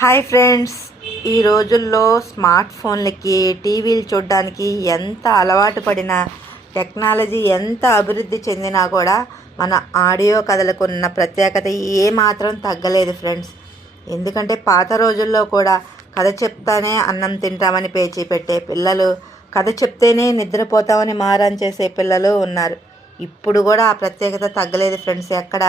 Hi friends, ఈ రోజుల్లో smart ఫోన్లకి టీవీలు చూడడానికి ఎంత అలవాటు పడినా, టెక్నాలజీ ఎంత అభివృద్ధి చెందినా కూడా మన ఆడియో కథలకు ఉన్న ప్రత్యేకత ఏమాత్రం తగ్గలేదు ఫ్రెండ్స్. ఎందుకంటే పాత రోజుల్లో కూడా కథ చెప్తానే అన్నం తింటామని పేచీ పెట్టే పిల్లలు, కథ చెప్తేనే నిద్రపోతామని మారం చేసే పిల్లలు ఉన్నారు. ఇప్పుడు కూడా ఆ ప్రత్యేకత తగ్గలేదు ఫ్రెండ్స్. ఎక్కడ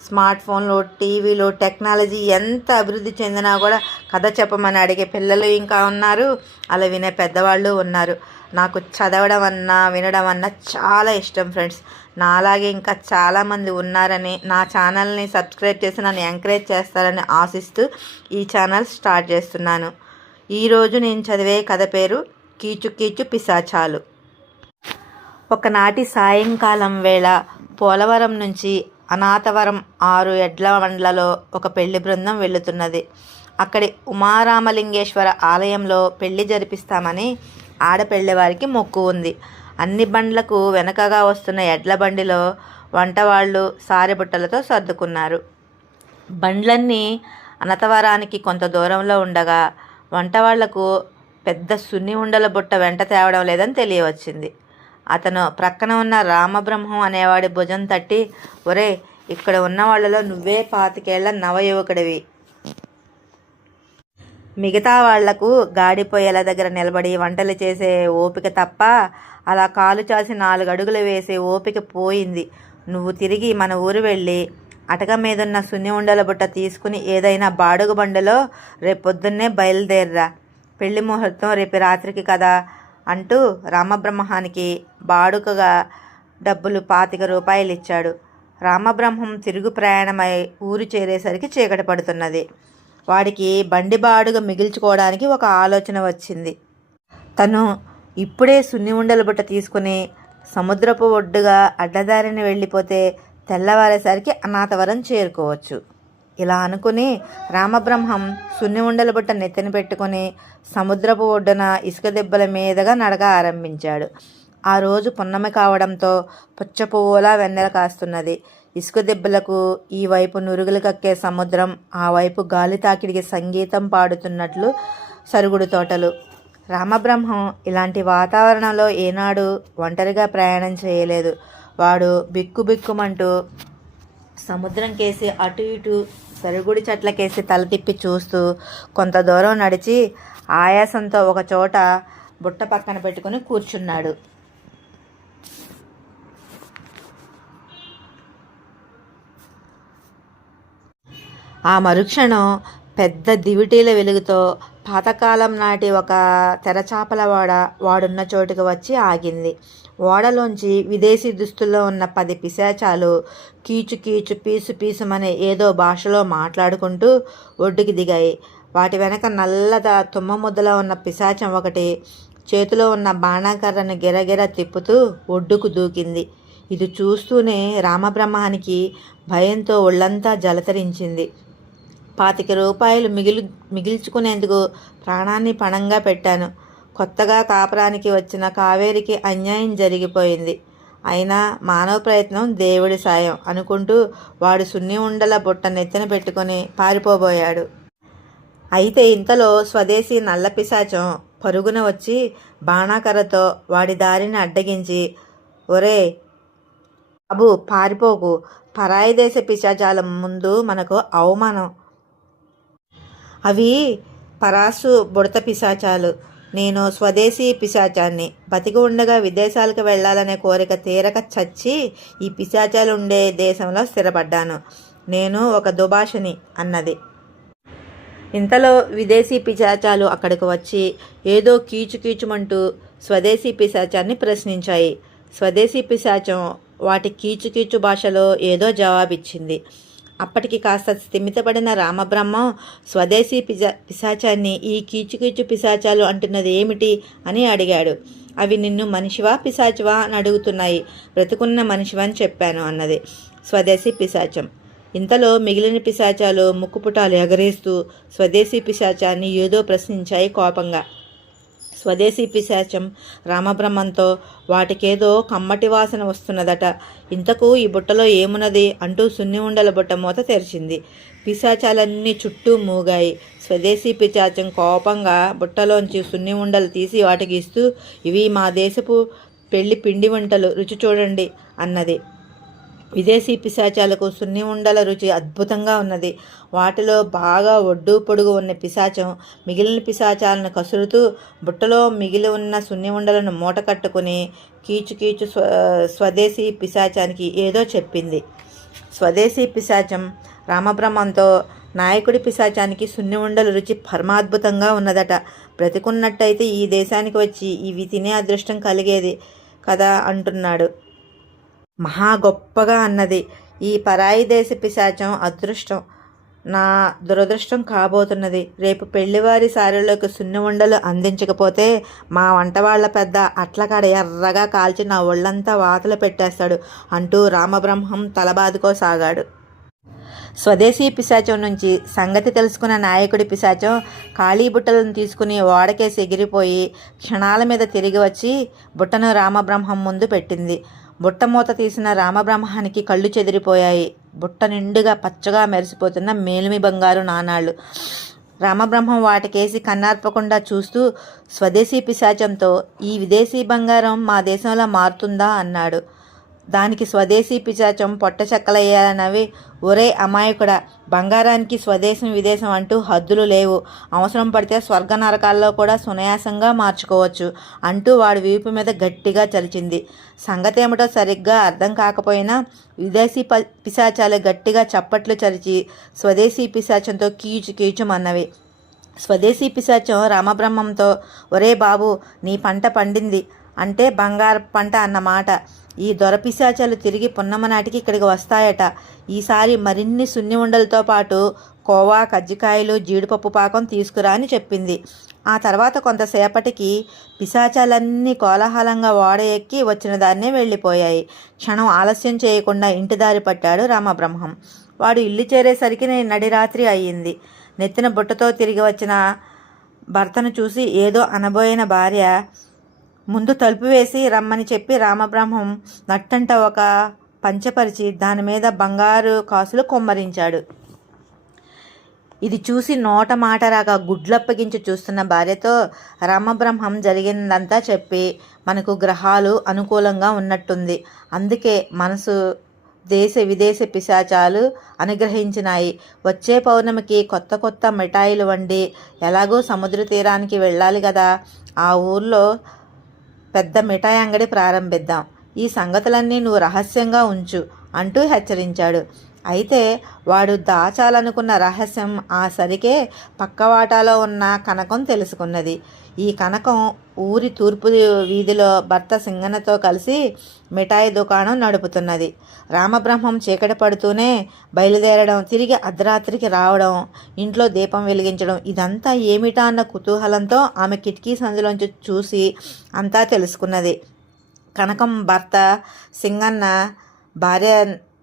స్మార్ట్ ఫోన్లు, టీవీలు, టెక్నాలజీ ఎంత అభివృద్ధి చెందినా కూడా కథ చెప్పమని అడిగే పిల్లలు ఇంకా ఉన్నారు, అలా వినే పెద్దవాళ్ళు ఉన్నారు. నాకు చదవడం అన్నా వినడం అన్నా చాలా ఇష్టం ఫ్రెండ్స్. నాలాగే ఇంకా చాలామంది ఉన్నారని, నా ఛానల్ని సబ్స్క్రైబ్ చేసి నన్ను ఎంకరేజ్ చేస్తారని ఆశిస్తూ ఈ ఛానల్ స్టార్ట్ చేస్తున్నాను. ఈరోజు నేను చదివే కథ పేరు కీచు కీచు పిశాచాలు. ఒకనాటి సాయంకాలం వేళ పోలవరం నుంచి అనాథవరం 6 ఎడ్ల బండ్లలో ఒక పెళ్లి బృందం వెళుతున్నది. అక్కడి ఉమారామలింగేశ్వర ఆలయంలో పెళ్లి జరిపిస్తామని ఆడపెళ్లి వారికి మొక్కు ఉంది. అన్ని బండ్లకు వెనకగా వస్తున్న ఎడ్ల బండిలో వంటవాళ్ళు సారెబుట్టలతో సర్దుకున్నారు. బండ్లన్నీ అనాథవరానికి కొంత దూరంలో ఉండగా వంటవాళ్లకు పెద్ద సున్ని ఉండల బుట్ట వెంట తేవడం లేదని తెలియవచ్చింది. అతను ప్రక్కన ఉన్న రామబ్రహ్మం అనేవాడి భుజం తట్టి, ఒరే, ఇక్కడ ఉన్న వాళ్ళలో నువ్వే 25 నవయువకుడివి. మిగతా వాళ్లకు గాడిపోయేల దగ్గర నిలబడి వంటలు చేసే ఓపిక తప్ప అలా కాలు చాసి 4 అడుగులు వేసే ఓపిక పోయింది. నువ్వు తిరిగి మన ఊరు వెళ్ళి అటక మీదున్న సున్ని ఉండల బుట్ట తీసుకుని ఏదైనా బాడుగు బండిలో రేపొద్దున్నే బయలుదేర్రా. పెళ్లి ముహూర్తం రేపు రాత్రికి కదా అంటూ రామబ్రహ్మానికి బాడుకగా డబ్బులు 25 రూపాయలు ఇచ్చాడు. రామబ్రహ్మం తిరుగు ప్రయాణమై ఊరు చేరేసరికి చీకటి పడుతున్నది. వాడికి బండి బాడుగ మిగిల్చుకోవడానికి ఒక ఆలోచన వచ్చింది. తను ఇప్పుడే సున్ని ఉండల బుట్ట తీసుకుని సముద్రపు ఒడ్డుగా అడ్డదారిని వెళ్ళిపోతే తెల్లవారేసరికి అనాథవరం చేరుకోవచ్చు. ఇలా అనుకుని రామబ్రహ్మం సున్ని ఉండల బుట్ట నెత్తిన పెట్టుకుని సముద్రపు ఒడ్డున ఇసుక దెబ్బల మీదుగా నడక ఆరంభించాడు. ఆ రోజు పున్నమి కావడంతో పుచ్చ పువ్వులా వెన్నెల కాస్తున్నది. ఇసుక దెబ్బలకు ఈ వైపు నురుగులు కక్కే సముద్రం, ఆ వైపు గాలి తాకిడికి సంగీతం పాడుతున్నట్లు సరుగుడు తోటలు. రామబ్రహ్మం ఇలాంటి వాతావరణంలో ఏనాడు ఒంటరిగా ప్రయాణం చేయలేదు. వాడు బిక్కుబిక్కుమంటూ సముద్రం కేసి అటు ఇటు సరుగుడి చెట్లకేసి తల తిప్పి చూస్తూ కొంత దూరం నడిచి ఆయాసంతో ఒక చోట బుట్ట పక్కన పెట్టుకుని కూర్చున్నాడు. ఆ మరుక్షణం పెద్ద దివిటీల వెలుగుతో పాతకాలం నాటి ఒక తెరచాపల ఓడ వాడున్న చోటుకు వచ్చి ఆగింది. ఓడలోంచి విదేశీ దుస్తుల్లో ఉన్న 10 పిశాచాలు కీచు కీచు పీసు పీసుమనే ఏదో భాషలో మాట్లాడుకుంటూ ఒడ్డుకి దిగాయి. వాటి వెనక నల్లద తుమ్మ ముద్దలో ఉన్న పిశాచం ఒకటి చేతిలో ఉన్న బాణాకర్రను గిరగిర తిప్పుతూ ఒడ్డుకు దూకింది. ఇది చూస్తూనే రామబ్రహ్మానికి భయంతో ఒళ్ళంతా జలతరించింది. 25 రూపాయలు మిగిల్చుకునేందుకు ప్రాణాన్ని పణంగా పెట్టాను. కొత్తగా కాపురానికి వచ్చిన కావేరికి అన్యాయం జరిగిపోయింది. అయినా మానవ ప్రయత్నం దేవుడి సాయం అనుకుంటూ వాడు సున్ని ఉండల బుట్ట నెత్తిన పెట్టుకుని పారిపోబోయాడు. అయితే ఇంతలో స్వదేశీ నల్ల పిశాచం పరుగున వచ్చి బాణాకర్రతో వాడి దారిని అడ్డగించి, ఒరే బాబు, పారిపోకు, పరాయి దేశ పిశాచాల ముందు మనకు అవమానం. అవి పరాసు బుడత పిశాచాలు, నేను స్వదేశీ పిశాచాన్ని. బతికి ఉండగా విదేశాలకు వెళ్ళాలనే కోరిక తీరక చచ్చి ఈ పిశాచాలు ఉండే దేశంలో స్థిరపడ్డాను. నేను ఒక దుభాషిని అన్నది. ఇంతలో విదేశీ పిశాచాలు అక్కడికి వచ్చి ఏదో కీచుకీచుమంటూ స్వదేశీ పిశాచాన్ని ప్రశ్నించాయి. స్వదేశీ పిశాచం వాటి కీచుకీచు భాషలో ఏదో జవాబిచ్చింది. అప్పటికి కాస్త స్థిమితపడిన రామబ్రహ్మం స్వదేశీ పిశాచాన్ని ఈ కీచుకీచు పిశాచాలు అంటున్నది ఏమిటి అని అడిగాడు. అవి నిన్ను మనిషివా పిశాచువా అని అడుగుతున్నాయి. బ్రతుకున్న మనిషివని చెప్పాను అన్నది స్వదేశీ పిశాచం. ఇంతలో మిగిలిన పిశాచాలు ముక్కుపుటాలు ఎగరేస్తూ స్వదేశీ పిశాచాన్ని ఏదో ప్రశ్నించాయి కోపంగా. స్వదేశీ పిశాచం రామబ్రహ్మంతో వాటికేదో కమ్మటి వాసన వస్తున్నదట, ఇంతకు ఈ బుట్టలో ఏమున్నది అంటూ సున్ని ఉండల బుట్ట మూత తెరిచింది. పిశాచాలన్నీ చుట్టూ మూగాయి. స్వదేశీ పిశాచం కోపంగా బుట్టలోంచి సున్ని ఉండలు తీసి వాటికి ఇస్తూ, ఇవి మా దేశపు పెళ్లి పిండి వంటలు, రుచి చూడండి అన్నది. విదేశీ పిశాచాలకు సున్ని ఉండల రుచి అద్భుతంగా ఉన్నది. వాటిలో బాగా ఒడ్డు పొడుగు ఉన్న పిశాచం మిగిలిన పిశాచాలను కసురుతూ బుట్టలో మిగిలి ఉన్న సున్ని ఉండలను మూట కట్టుకుని కీచు స్వదేశీ పిశాచానికి ఏదో చెప్పింది. స్వదేశీ పిశాచం రామబ్రహ్మంతో, నాయకుడి పిశాచానికి సున్ని ఉండల రుచి పరమాద్భుతంగా ఉన్నదట. బ్రతికున్నట్టయితే ఈ దేశానికి వచ్చి ఇవి తినే అదృష్టం కలిగేది కదా అంటున్నాడు. మహా గొప్పగా అన్నది. ఈ పరాయి దేశ పిశాచం అదృష్టం నా దురదృష్టం కాబోతున్నది. రేపు పెళ్లివారి సారెలోకి సున్ని ఉండలు అందించకపోతే మా వంటవాళ్ల పెద్ద అట్లకాడ ఎర్రగా కాల్చి నా ఒళ్ళంతా వాతలు పెట్టేస్తాడు అంటూ రామబ్రహ్మం తలబాదుకోసాగాడు. స్వదేశీ పిశాచం నుంచి సంగతి తెలుసుకున్న నాయకుడి పిశాచం ఖాళీ బుట్టలను తీసుకుని ఓడకేసి ఎగిరిపోయి క్షణాల మీద తిరిగి వచ్చి బుట్టను రామబ్రహ్మం ముందు పెట్టింది. బుట్ట మూత తీసిన రామబ్రహ్మానికి కళ్ళు చెదిరిపోయాయి. బుట్ట నిండుగా పచ్చగా మెరిసిపోతున్న మేలిమి బంగారు నాణాలు. రామబ్రహ్మం వాటికేసి కన్నార్పకుండా చూస్తూ స్వదేశీ పిశాచంతో, ఈ విదేశీ బంగారం మా దేశంలో మారుతుందా అన్నాడు. దానికి స్వదేశీ పిశాచం పొట్ట చెక్కలయ్యాలన్నవి, ఒరే అమాయకుడా, బంగారానికి స్వదేశం విదేశం అంటూ హద్దులు లేవు. అవసరం పడితే స్వర్గ నరకాల్లో కూడా సునాయాసంగా మార్చుకోవచ్చు అంటూ వాడి వీపు మీద గట్టిగా చరిచింది. సంగతేమిటో సరిగ్గా అర్థం కాకపోయినా విదేశీ పిశాచాలు గట్టిగా చప్పట్లు చరిచి స్వదేశీ పిశాచంతో కీచుమన్నవి. స్వదేశీ పిశాచం రామబ్రహ్మంతో, ఒరే బాబు, నీ పంట పండింది అంటే బంగారు పంట అన్నమాట. ఈ దొరపిశాచాలు తిరిగి పున్నమ నాటికి ఇక్కడికి వస్తాయట. ఈసారి మరిన్ని సున్ని ఉండలతో పాటు కోవా, కజ్జికాయలు, జీడిపప్పు పాకం తీసుకురా అని చెప్పింది. ఆ తర్వాత కొంతసేపటికి పిశాచాలన్నీ కోలాహలంగా ఓడ ఎక్కి వచ్చిన దాన్నే వెళ్ళిపోయాయి. క్షణం ఆలస్యం చేయకుండా ఇంటి దారి పట్టాడు రామబ్రహ్మం. వాడు ఇల్లు చేరేసరికి నడిరాత్రి అయ్యింది. నెత్తిన బుట్టతో తిరిగి వచ్చిన భర్తను చూసి ఏదో అనబోయిన భార్య ముందు తలుపు వేసి రమ్మని చెప్పి రామబ్రహ్మం నట్టంట ఒక పంచపరిచి దాని మీద బంగారు కాసులు కొమ్మరించాడు. ఇది చూసి నోట మాట రాక గుడ్లప్పగించి చూస్తున్న భార్యతో రామబ్రహ్మం జరిగిందంతా చెప్పి, మనకు గ్రహాలు అనుకూలంగా ఉన్నట్టుంది, అందుకే మనసు దేశ విదేశ పిశాచాలు అనుగ్రహించినాయి. వచ్చే పౌర్ణమికి కొత్త మిఠాయిలు వండి, ఎలాగో సముద్ర తీరానికి వెళ్ళాలి కదా, ఆ ఊర్లో పెద్ద మిఠాయి అంగడి ప్రారంభిద్దాం. ఈ సంగతులన్నీ నువ్వు రహస్యంగా ఉంచు అంటూ హెచ్చరించాడు. అయితే వాడు దాచాలనుకున్న రహస్యం ఆ సరికే పక్కవాటాలో ఉన్న కనకం తెలుసుకున్నది. ఈ కనకం ఊరి తూర్పు వీధిలో భర్త సింగన్నతో కలిసి మిఠాయి దుకాణం నడుపుతున్నది. రామబ్రహ్మం చీకటి పడుతూనే బయలుదేరడం, తిరిగి అర్ధరాత్రికి రావడం, ఇంట్లో దీపం వెలిగించడం, ఇదంతా ఏమిటా అన్న కుతూహలంతో ఆమె కిటికీ సందులోంచి చూసి అంతా తెలుసుకున్నది. కనకం భర్త సింగన్న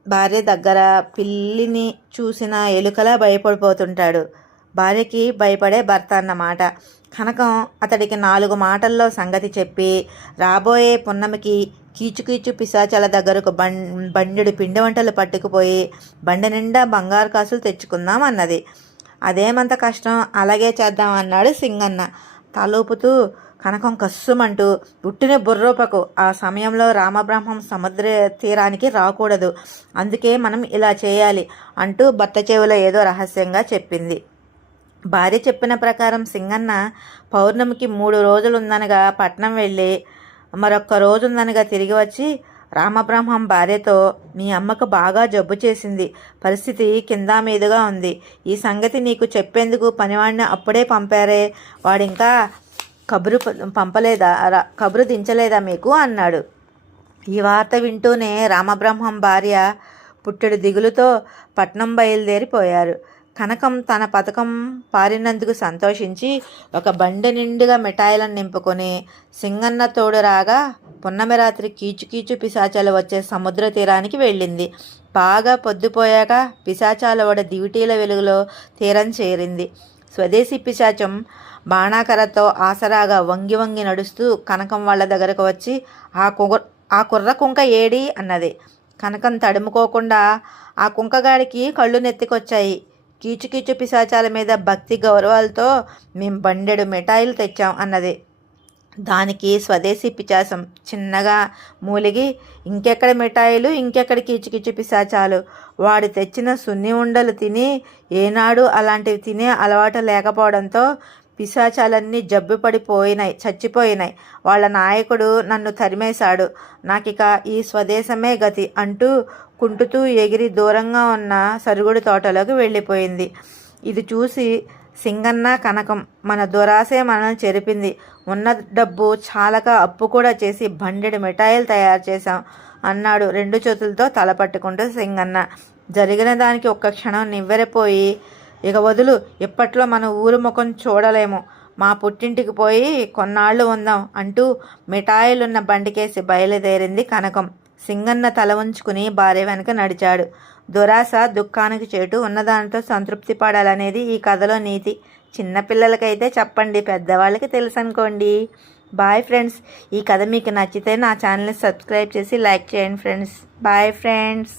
భార్య దగ్గర పిల్లిని చూసిన ఎలుకలా భయపడిపోతుంటాడు. భార్యకి భయపడే భర్త అన్నమాట. కనకం అతడికి 4 మాటల్లో సంగతి చెప్పి, రాబోయే పున్నమికి కీచు పిశాచాల దగ్గరకు బండెడు పిండి వంటలు పట్టుకుపోయి బండి నిండా బంగారు కాసులు తెచ్చుకుందాం అన్నది. అదేమంత కష్టం, అలాగే చేద్దాం అన్నాడు సింగన్న తలూపుతూ. కనకం కస్సుమంటూ, పుట్టిన బుర్రోపకు, ఆ సమయంలో రామబ్రహ్మం సముద్ర తీరానికి రాకూడదు, అందుకే మనం ఇలా చేయాలి అంటూ భర్త చెవిలో ఏదో రహస్యంగా చెప్పింది. భార్య చెప్పిన ప్రకారం సింగన్న పౌర్ణమికి 3 రోజులుందనగా పట్నం వెళ్ళి మరొక్క రోజుందనగా తిరిగి వచ్చి రామబ్రహ్మం భార్యతో, మీ అమ్మకు బాగా జబ్బు చేసింది, పరిస్థితి కింద మీదుగా ఉంది, ఈ సంగతి నీకు చెప్పేందుకు పనివాడిని అప్పుడే పంపారే, వాడింకా కబురు దించలేదా మీకు అన్నాడు. ఈ వార్త వింటూనే రామబ్రహ్మం భార్య పుట్టెడు దిగులుతో పట్నం బయలుదేరిపోయారు. కనకం తన పథకం పారినందుకు సంతోషించి ఒక బండి నిండుగా మిఠాయిలను నింపుకొని సింగన్న తోడు రాగా పున్నమి రాత్రి కీచు పిశాచాలు వచ్చే సముద్ర తీరానికి వెళ్ళింది. బాగా పొద్దుపోయాక పిశాచాల వడ దివిటీల వెలుగులో తీరం చేరింది. స్వదేశీ పిశాచం బాణాకరతో ఆసరాగా వంగి నడుస్తూ కనకం వాళ్ళ దగ్గరకు వచ్చి, ఆ కుర్ర కుంక ఏడి అన్నది. కనకం తడుముకోకుండా, ఆ కుంకగాడికి కళ్ళు నెత్తికొచ్చాయి, కీచుకీచు పిశాచాల మీద భక్తి గౌరవాలతో మేము బండెడు మిఠాయిలు తెచ్చాం అన్నది. దానికి స్వదేశీ పిశాచం చిన్నగా మూలిగి, ఇంకెక్కడ మిఠాయిలు, ఇంకెక్కడ కీచుకీచు పిశాచాలు, వాడు తెచ్చిన సున్ని ఉండలు తిని ఏనాడు అలాంటివి తినే అలవాటు లేకపోవడంతో పిశాచాలన్నీ జబ్బు పడిపోయినాయి, చచ్చిపోయినాయి. వాళ్ళ నాయకుడు నన్ను తరిమేశాడు, నాకిక ఈ స్వదేశమే గతి అంటూ కుంటుతూ ఎగిరి దూరంగా ఉన్న సరుగుడు తోటలోకి వెళ్ళిపోయింది. ఇది చూసి సింగన్న, కనకం, మన దురాశే మనల్ని చెరిపింది. ఉన్న డబ్బు చాలక అప్పు కూడా చేసి బండెడు మిఠాయిలు తయారు చేశాం అన్నాడు 2 చేతులతో తల పట్టుకుంటూ సింగన్న. జరిగిన దానికి ఒక్క క్షణం నివ్వెరపోయి, ఇక వదులు, ఇప్పట్లో మన ఊరు ముఖం చూడలేము, మా పుట్టింటికి పోయి కొన్నాళ్ళు ఉందాం అంటూ మిఠాయిలున్న బండికేసి బయలుదేరింది కనకం. సింగన్న తల ఉంచుకుని భార్య వెనక నడిచాడు. దురాశ దుఃఖానికి చేటు, ఉన్నదానితో సంతృప్తి పడాలనేది ఈ కథలో నీతి. చిన్నపిల్లలకైతే చెప్పండి, పెద్దవాళ్ళకి తెలుసు అనుకోండి. Boy friends. ఈ కథ మీకు నచ్చితే నా ఛానల్ని సబ్స్క్రైబ్ చేసి లైక్ చేయండి ఫ్రెండ్స్. Bye friends.